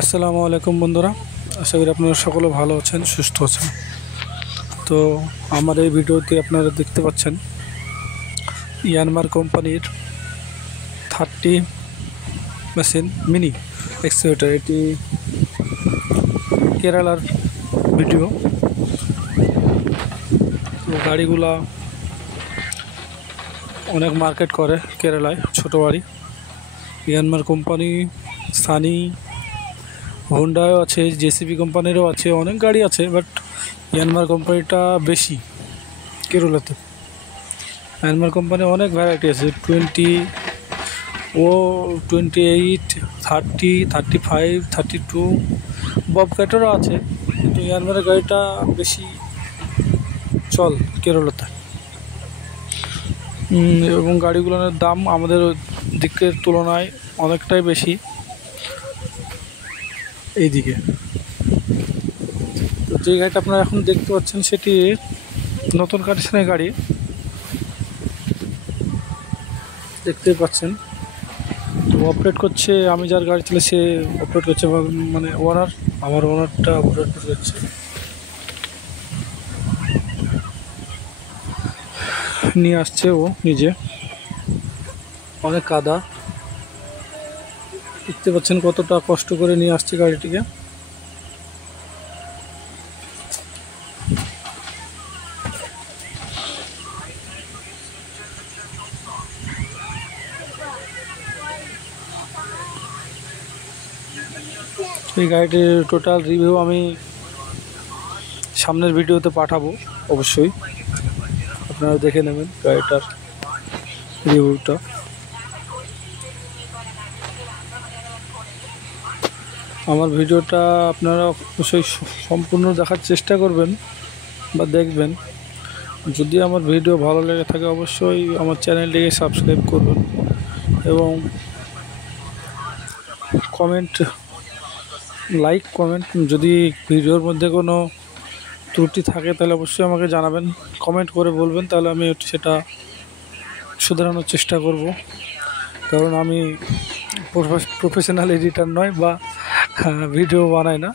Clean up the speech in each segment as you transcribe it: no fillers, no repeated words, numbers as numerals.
আসসালামু আলাইকুম বন্ধুরা, আশা করি আপনারা সকলে ভালো আছেন, সুস্থ আছেন। তো আমার এই ভিডিওতে আপনারা দেখতে পাচ্ছেন ইয়ানমার কোম্পানির 30 মেশিন মিনি এক্সকাভেটর। এটি কেরালার ভিডিও। তো গাড়িগুলা অনেক মার্কেট করে কেরালায়, ছোট গাড়ি। ইয়ানমার কোম্পানি, সানি, হোন্ডাও আছে, জেসিবি কোম্পানিরও আছে, অনেক গাড়ি আছে, বাট ইয়ানমার কোম্পানিটা বেশি কেরলাতে। ইয়ানমার কোম্পানি অনেক ভ্যারাইটি আছে, 28, 30, 35, 32, ববক্যাটেরও আছে, কিন্তু ইয়ানমারের গাড়িটা বেশি চল কেরলাতে। এবং গাড়িগুলোর দাম আমাদের দিকের তুলনায় অনেকটাই বেশি এইদিকে। তো যে গাড়িটা আপনারা এখন দেখতে পাচ্ছেন সেটি নতুন কন্ডিশনের গাড়ি, দেখতে পাচ্ছেন। তো অপারেট করছে, আমি যার গাড়ি ছিল সে অপারেট করছে, মানে ওনার, আমার ওনারটা অপারেট করছে। নিয়ে আসছে ও নিজে, অনেক কাদা, দেখতে পাচ্ছেন কতটা কষ্ট করে নিয়ে আসছে গাড়িটিকে। এই গাড়িটির টোটাল রিভিউ আমি সামনের ভিডিওতে পাঠাবো, অবশ্যই আপনারা দেখে নেবেন গাড়িটার রিভিউটা। আমার ভিডিওটা আপনারা অবশ্যই সম্পূর্ণ দেখার চেষ্টা করবেন বা দেখবেন। যদি আমার ভিডিও ভালো লেগে থাকে অবশ্যই আমার চ্যানেলটিকে সাবস্ক্রাইব করবেন এবং লাইক কমেন্ট, যদি ভিডিওর মধ্যে কোনো ত্রুটি থাকে তাহলে অবশ্যই আমাকে জানাবেন, কমেন্ট করে বলবেন, তাহলে আমি সেটা শুধরানোর চেষ্টা করব। কারণ আমি প্রফেশনাল এডিটার নয় বা ভিডিও বানাই না,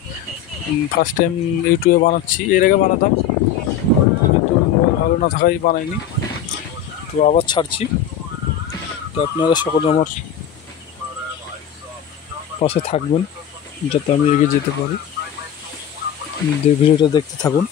ফার্স্ট টাইম ইউটিউবে বানাচ্ছি। এর আগে বানাতাম কিন্তু ভালো না থাকাই বানাইনি, তো আবার ছাড়ছি। তো আপনারা সকলে আমার পাশে থাকবেন যাতে আমি এগিয়ে যেতে পারি। ভিডিওটা দেখতে থাকুন।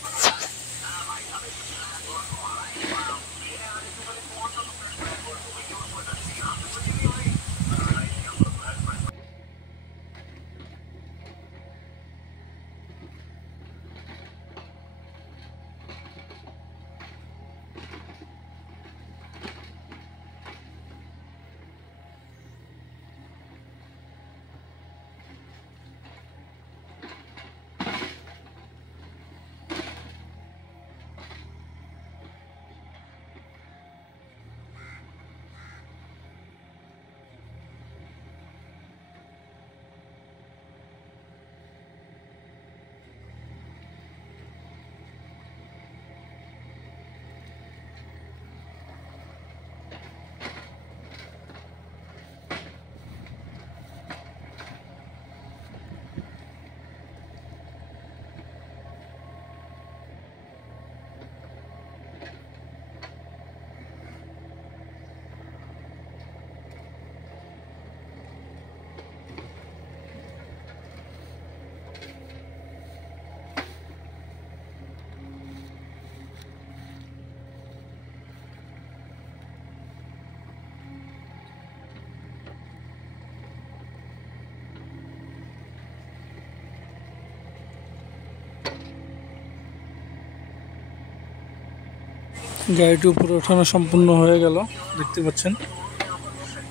গাড়িটি উপরে ওঠানো সম্পূর্ণ হয়ে গেল, দেখতে পাচ্ছেন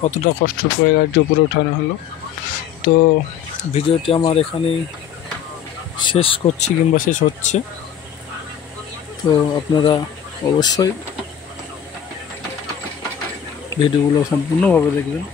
কতটা কষ্ট করে গাড়িটি উপরে ওঠানো হলো। তো ভিডিওটি আমার এখানেই শেষ করছি কিংবা শেষ হচ্ছে। তো আপনারা অবশ্যই ভিডিওগুলো সম্পূর্ণভাবে দেখবেন।